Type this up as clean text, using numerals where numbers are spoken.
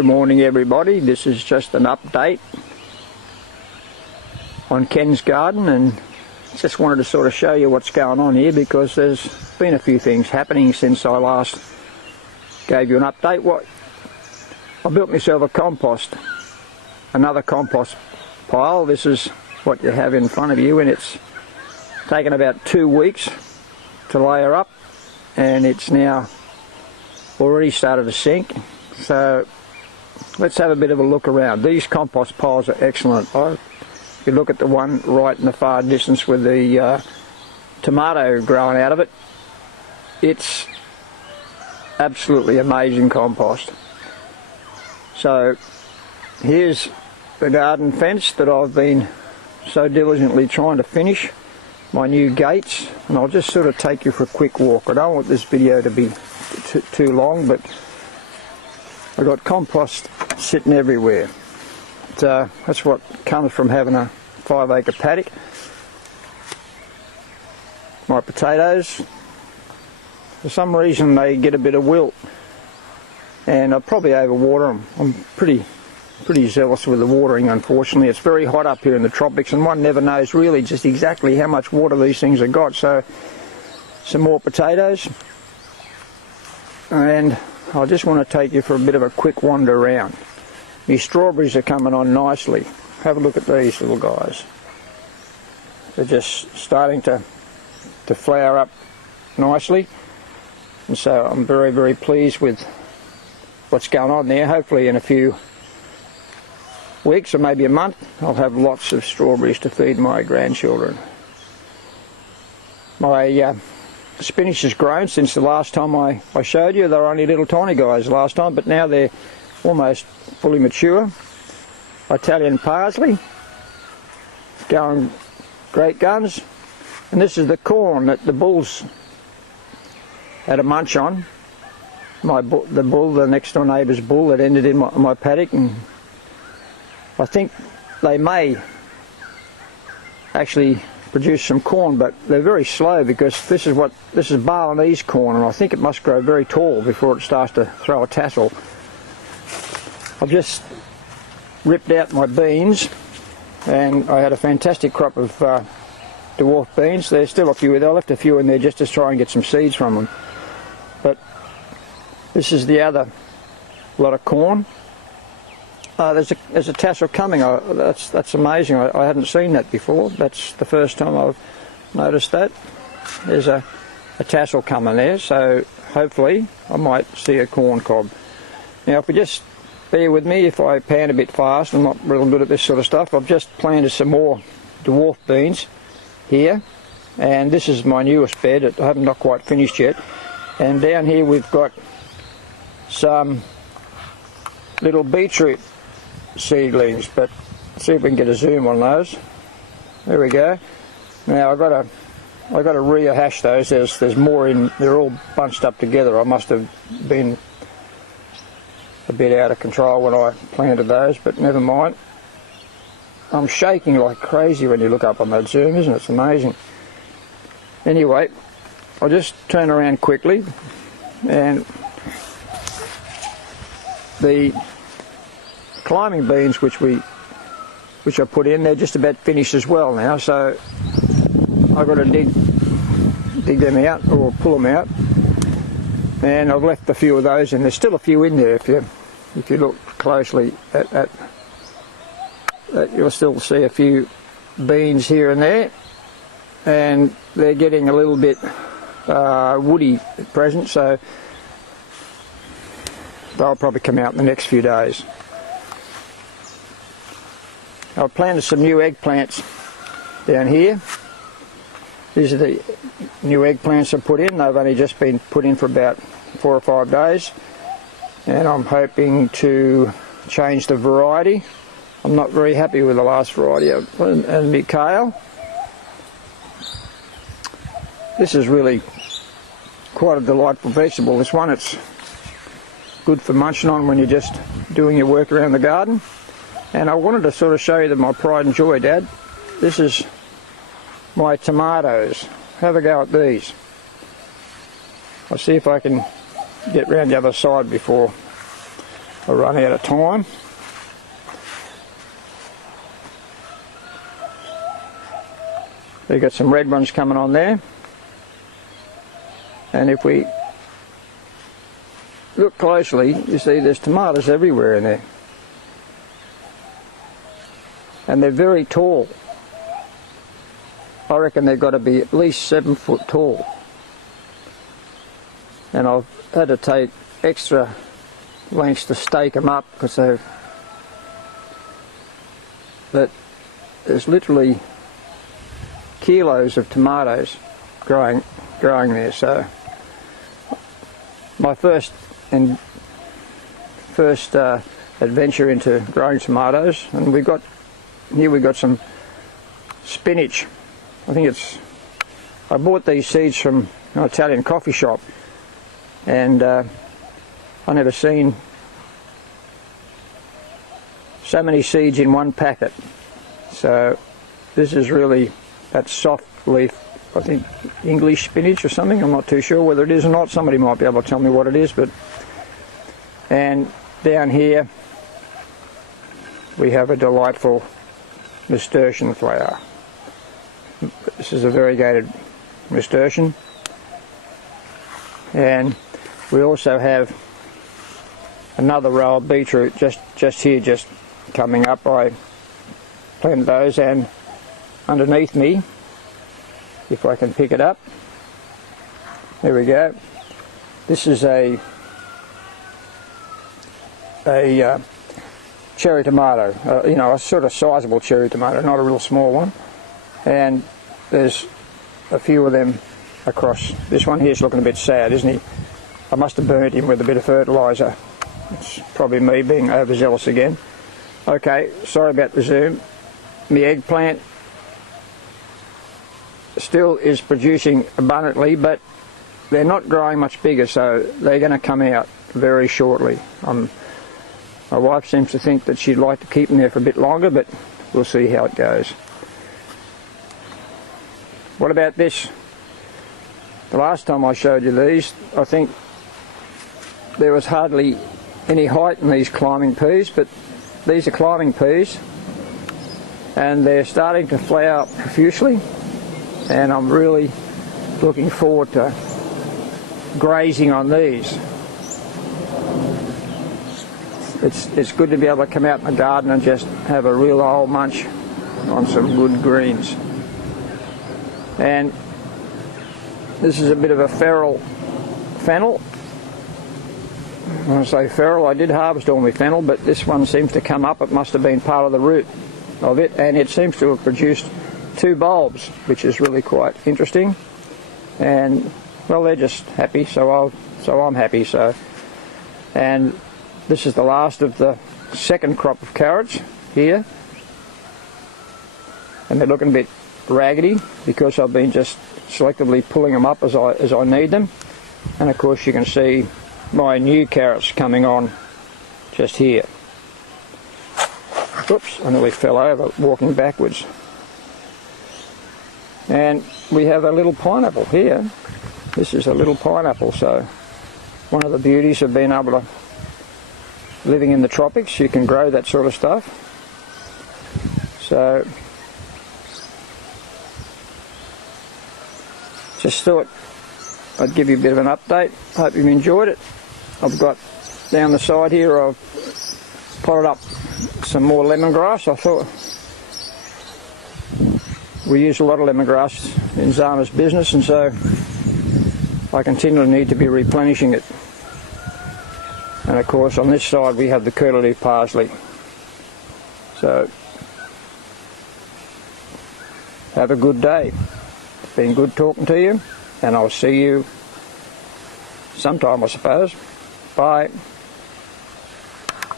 Good morning everybody, this is just an update on Ken's garden, and just wanted to sort of show you what's going on here because there's been a few things happening since I last gave you an update. I built myself another compost pile. This is what you have in front of you, and it's taken about 2 weeks to layer up, and it's now already started to sink. So let's have a bit of a look around. These compost piles are excellent. If you look at the one right in the far distance with the tomato growing out of it, it's absolutely amazing compost. So here's the garden fence that I've been so diligently trying to finish, my new gates, and I'll just sort of take you for a quick walk. I don't want this video to be too long, but I've got compost sitting everywhere. That's what comes from having a 5-acre paddock. My potatoes, for some reason they get a bit of wilt, and I probably overwater them. I'm pretty zealous with the watering, unfortunately. It's very hot up here in the tropics, and one never knows really just exactly how much water these things have got. So some more potatoes, and I just want to take you for a bit of a quick wander around. These strawberries are coming on nicely. Have a look at these little guys. They're just starting to flower up nicely, and so I'm very pleased with what's going on there. Hopefully in a few weeks or maybe a month I'll have lots of strawberries to feed my grandchildren. My spinach has grown since the last time I showed you. They were only little tiny guys last time, but now they're almost fully mature. Italian parsley, going great guns. And this is the corn that the bulls had a munch on. The next door neighbour's bull that ended in my paddock, and I think they may actually produce some corn, but they're very slow because this is Balinese corn, and I think it must grow very tall before it starts to throw a tassel. I've just ripped out my beans, and I had a fantastic crop of dwarf beans. There's still a few there. I left a few in there just to try and get some seeds from them. But this is the other lot of corn. There's a tassel coming. That's amazing. I hadn't seen that before. That's the first time I've noticed that. There's a tassel coming there, so hopefully I might see a corn cob. Now if we just bear with me if I pan a bit fast, I'm not real good at this sort of stuff. I've just planted some more dwarf beans here, and this is my newest bed. I haven't not quite finished yet. And down here we've got some little beetroot seedlings, but let's see if we can get a zoom on those. There we go. Now I've got to rehash those. There's more in. They're all bunched up together. I must have been a bit out of control when I planted those, but never mind. I'm shaking like crazy when you look up on that zoom, isn't it? It's amazing. Anyway, I'll just turn around quickly, and the climbing beans which I put in, they're just about finished as well now, so I've got to dig them out or pull them out, and I've left a few of those, and there's still a few in there. If you look closely at you'll still see a few beans here and there, and they're getting a little bit woody at present, so they'll probably come out in the next few days. I've planted some new eggplants down here. These are the new eggplants I put in. They've only just been put in for about 4 or 5 days, and I'm hoping to change the variety. I'm not very happy with the last variety and the kale. This is really quite a delightful vegetable, this one. It's good for munching on when you're just doing your work around the garden. And I wanted to sort of show you that my pride and joy, Dad. This is my tomatoes. Have a go at these. I'll see if I can get round the other side before I run out of time. We've got some red ones coming on there. And if we look closely, you see there's tomatoes everywhere in there. And they're very tall. I reckon they've got to be at least 7 foot tall. And I've had to take extra lengths to stake them up because they've... But there's literally kilos of tomatoes growing there. So my first adventure into growing tomatoes, and we've got some spinach. I bought these seeds from an Italian coffee shop, and I never seen so many seeds in one packet. So this is really that soft leaf, I think English spinach or something. I'm not too sure whether it is or not. Somebody might be able to tell me what it is. And down here we have a delightful nasturtium flower. This is a variegated nasturtium, and we also have another row of beetroot just here, just coming up. I planted those, and underneath me, if I can pick it up, there we go. This is a cherry tomato, a sort of sizable cherry tomato, not a real small one. And there's a few of them across. This one here's looking a bit sad, isn't he? I must have burnt him with a bit of fertiliser. It's probably me being overzealous again. Okay, sorry about the zoom. My eggplant still is producing abundantly, but they're not growing much bigger, so they're going to come out very shortly. My wife seems to think that she'd like to keep them there for a bit longer, but we'll see how it goes. What about this? The last time I showed you these, I think there was hardly any height in these climbing peas, but these are climbing peas, and they're starting to flower profusely, and I'm really looking forward to grazing on these. It's good to be able to come out in the garden and just have a real old munch on some good greens. And this is a bit of a feral fennel. When I say feral, I did harvest all my fennel, but this one seems to come up. It must have been part of the root of it, and it seems to have produced 2 bulbs, which is really quite interesting. And well, they're just happy, so I'm happy. And this is the last of the second crop of carrots here, and they're looking a bit raggedy because I've been just selectively pulling them up as I need them. And of course you can see my new carrots coming on just here. Oops, I nearly fell over walking backwards. And we have a little pineapple here. This is a little pineapple, so one of the beauties of being able to living in the tropics, you can grow that sort of stuff. So just thought I'd give you a bit of an update. Hope you've enjoyed it. I've got down the side here, I've potted up some more lemongrass. I thought we use a lot of lemongrass in Zama's business, and so I continually need to be replenishing it. And of course on this side we have the curly-leaf parsley. So have a good day. It's been good talking to you, and I'll see you sometime, I suppose. Bye.